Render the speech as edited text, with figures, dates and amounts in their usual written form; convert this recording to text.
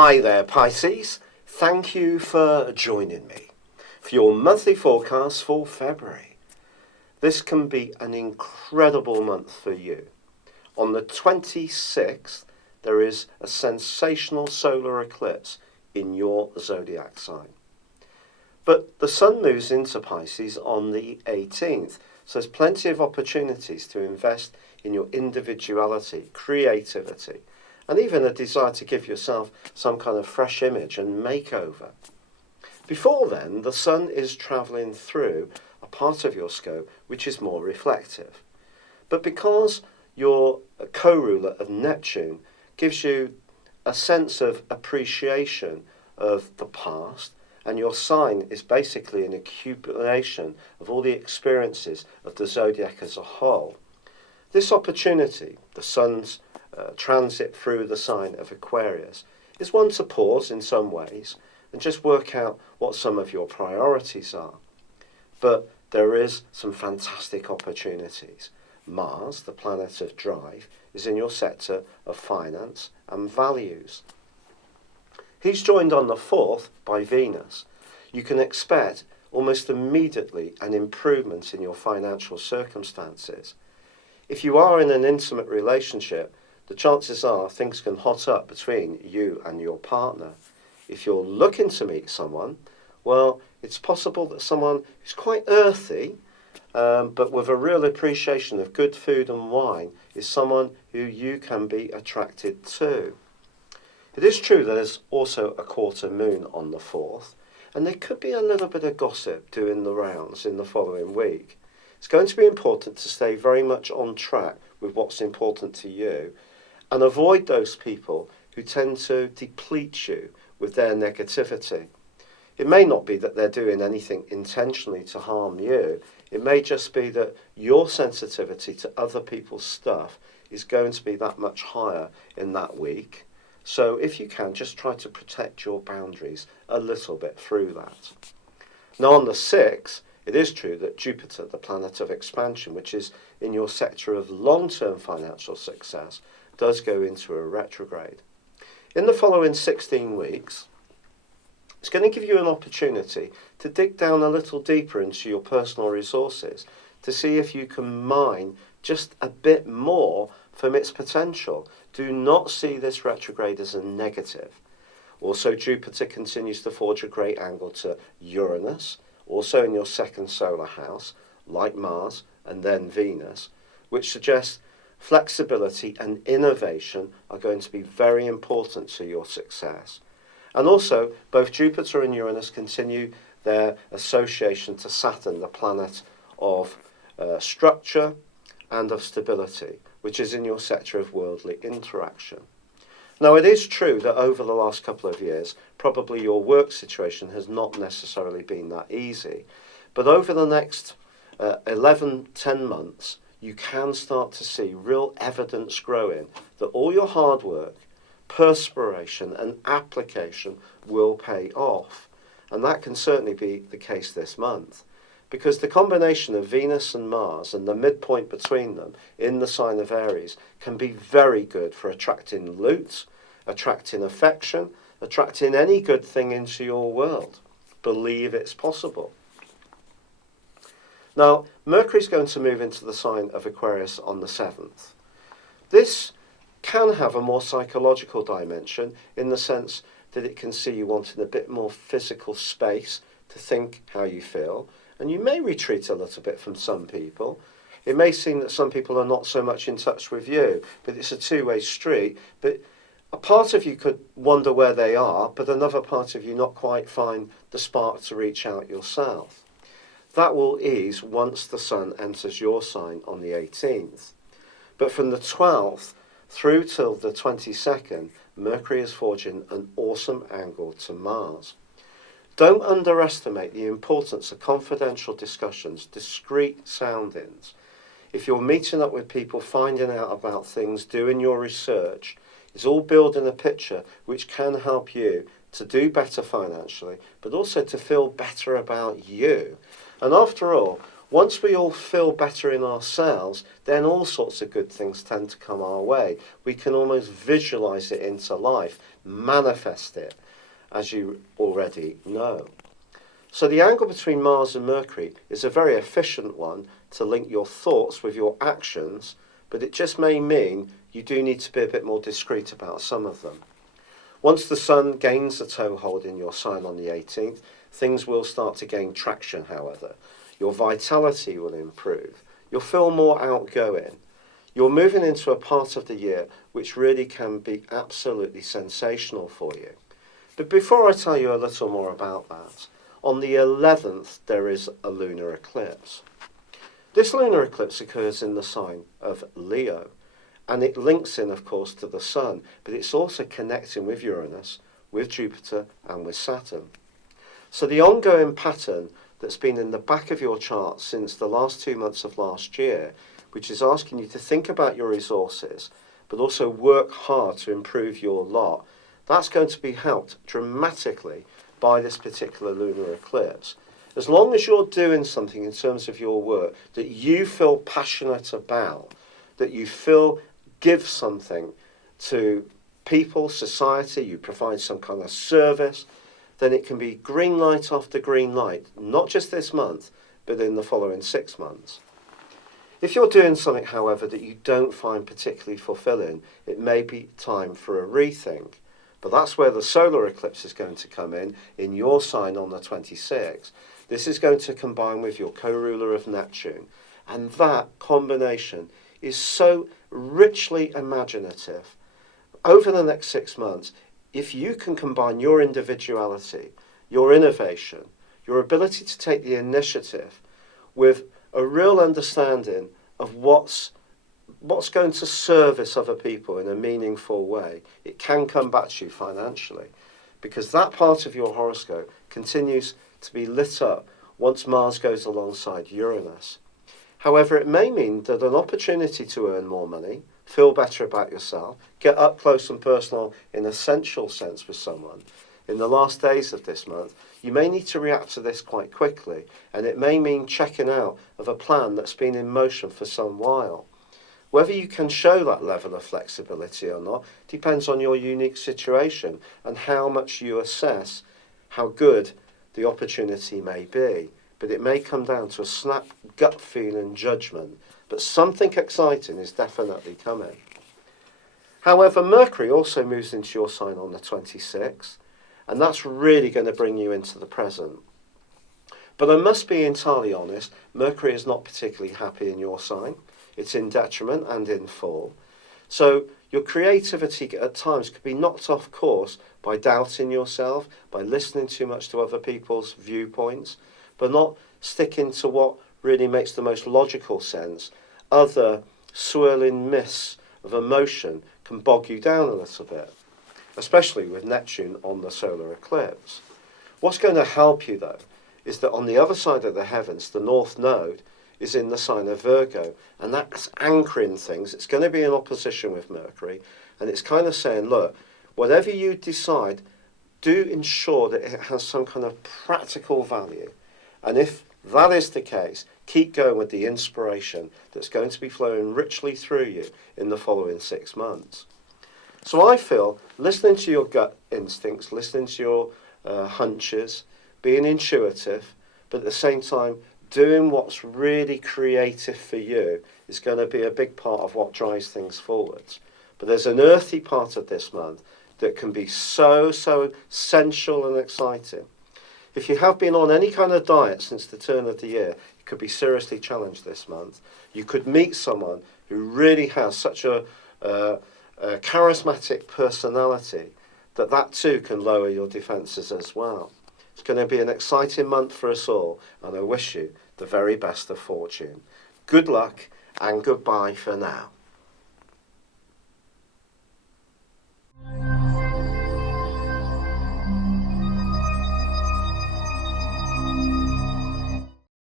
Hi there, Pisces. Thank you for joining me for your monthly forecast for February. This can be an incredible month for you. On the 26th, there is a sensational solar eclipse in your zodiac sign. But the sun moves into Pisces on the 18th, so there's plenty of opportunities to invest in your individuality, creativity, and even a desire to give yourself some kind of fresh image and makeover. Before then, the sun is travelling through a part of your scope which is more reflective. But because your co-ruler of Neptune gives you a sense of appreciation of the past, and your sign is basically an accumulation of all the experiences of the zodiac as a whole, this opportunity, the sun's transit through the sign of Aquarius, is one to pause in some ways and just work out what some of your priorities are. But there is some fantastic opportunities. Mars, the planet of drive, is in your sector of finance and values. He's joined on the 4th by Venus. You can expect almost immediately an improvement in your financial circumstances. If you are in an intimate relationship, the chances are things can hot up between you and your partner. If you're looking to meet someone, well, it's possible that someone who's quite earthy, but with a real appreciation of good food and wine, is someone who you can be attracted to. It is true there's also a quarter moon on the 4th, and there could be a little bit of gossip doing the rounds in the following week. It's going to be important to stay very much on track with what's important to you and avoid those people who tend to deplete you with their negativity. It may not be that they're doing anything intentionally to harm you. It may just be that your sensitivity to other people's stuff is going to be that much higher in that week. So if you can, just try to protect your boundaries a little bit through that. Now on the 6th, it is true that Jupiter, the planet of expansion, which is in your sector of long-term financial success, does go into a retrograde. In the following 16 weeks, it's going to give you an opportunity to dig down a little deeper into your personal resources to see if you can mine just a bit more from its potential. Do not see this retrograde as a negative. Also, Jupiter continues to forge a great angle to Uranus, also in your second solar house, like Mars and then Venus, which suggests flexibility and innovation are going to be very important to your success. And also, both Jupiter and Uranus continue their association to Saturn, the planet of structure and of stability, which is in your sector of worldly interaction. Now, it is true that over the last couple of years, probably your work situation has not necessarily been that easy. But over the next 10 months, you can start to see real evidence growing that all your hard work, perspiration and application will pay off. And that can certainly be the case this month, because the combination of Venus and Mars and the midpoint between them in the sign of Aries can be very good for attracting loot, attracting affection, attracting any good thing into your world. Believe it's possible. Now, Mercury is going to move into the sign of Aquarius on the 7th. This can have a more psychological dimension in the sense that it can see you wanting a bit more physical space to think how you feel, and you may retreat a little bit from some people. It may seem that some people are not so much in touch with you, but it's a two-way street. But a part of you could wonder where they are, but another part of you not quite find the spark to reach out yourself. That will ease once the sun enters your sign on the 18th. But from the 12th through till the 22nd, Mercury is forging an awesome angle to Mars. Don't underestimate the importance of confidential discussions, discreet soundings. If you're meeting up with people, finding out about things, doing your research, it's all building a picture which can help you to do better financially, but also to feel better about you. And after all, Once we all feel better in ourselves, then all sorts of good things tend to come our way. We can almost visualize it into life, manifest it, as you already know. So the angle between Mars and Mercury is a very efficient one to link your thoughts with your actions, but it just may mean you do need to be a bit more discreet about some of them. Once the Sun gains a toehold in your sign on the 18th, things will start to gain traction, however. Your vitality will improve. You'll feel more outgoing. You're moving into a part of the year which really can be absolutely sensational for you. But before I tell you a little more about that, on the 11th there is a lunar eclipse. This lunar eclipse occurs in the sign of Leo, and it links in, of course, to the Sun, but it's also connecting with Uranus, with Jupiter, and with Saturn. So the ongoing pattern that's been in the back of your chart since the last 2 months of last year, which is asking you to think about your resources, but also work hard to improve your lot, that's going to be helped dramatically by this particular lunar eclipse. As long as you're doing something in terms of your work that you feel passionate about, that you feel gives something to people, society, you provide some kind of service, then it can be green light after green light, not just this month, but in the following 6 months. If you're doing something, however, that you don't find particularly fulfilling, it may be time for a rethink. But that's where the solar eclipse is going to come in your sign on the 26th. This is going to combine with your co-ruler of Neptune, and that combination is so richly imaginative. Over the next 6 months, if you can combine your individuality, your innovation, your ability to take the initiative with a real understanding of what's going to service other people in a meaningful way, it can come back to you financially, because that part of your horoscope continues to be lit up once Mars goes alongside Uranus. However, it may mean that an opportunity to earn more money, feel better about yourself, get up close and personal in a sensual sense with someone, in the last days of this month, you may need to react to this quite quickly, and it may mean checking out of a plan that's been in motion for some while. Whether you can show that level of flexibility or not depends on your unique situation and how much you assess how good the opportunity may be. But it may come down to a snap gut feeling judgment. But something exciting is definitely coming. However, Mercury also moves into your sign on the 26th, and that's really going to bring you into the present. But I must be entirely honest, Mercury is not particularly happy in your sign. It's in detriment and in fall. So your creativity at times could be knocked off course by doubting yourself, by listening too much to other people's viewpoints, but not sticking to what really makes the most logical sense. Other swirling mists of emotion can bog you down a little bit, especially with Neptune on the solar eclipse. What's going to help you, though, is that on the other side of the heavens, the North Node is in the sign of Virgo, and that's anchoring things. It's going to be in opposition with Mercury, and it's kind of saying, look, whatever you decide, do ensure that it has some kind of practical value. And if that is the case, keep going with the inspiration that's going to be flowing richly through you in the following 6 months. So I feel listening to your gut instincts, listening to your hunches, being intuitive, but at the same time doing what's really creative for you is going to be a big part of what drives things forwards. But there's an earthy part of this month that can be so sensual and exciting. If you have been on any kind of diet since the turn of the year, you could be seriously challenged this month. You could meet someone who really has such a charismatic personality that too can lower your defences as well. It's going to be an exciting month for us all, and I wish you the very best of fortune. Good luck and goodbye for now.